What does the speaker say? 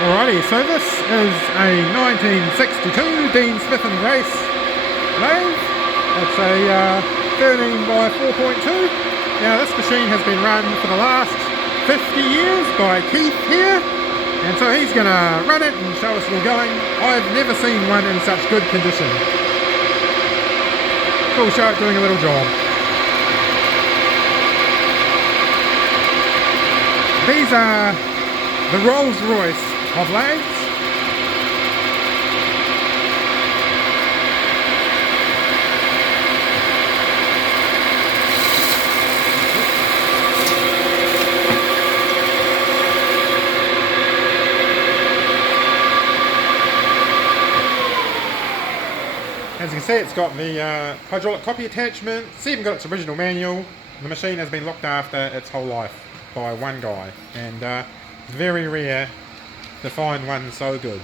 Alrighty, so this is a 1962 Dean Smith and Grace lathe. It's a 13 by 4.2. Now this machine has been run for the last 50 years by Keith here, and so he's going to run it and show us it all going. I've never seen one in such good condition. Cool show it doing a little job. These are the Rolls Royce of lathes. As you can see, it's got the hydraulic copy attachment. It's even got its original manual. The machine has been looked after its whole life by one guy, and it's very rare to find one so good.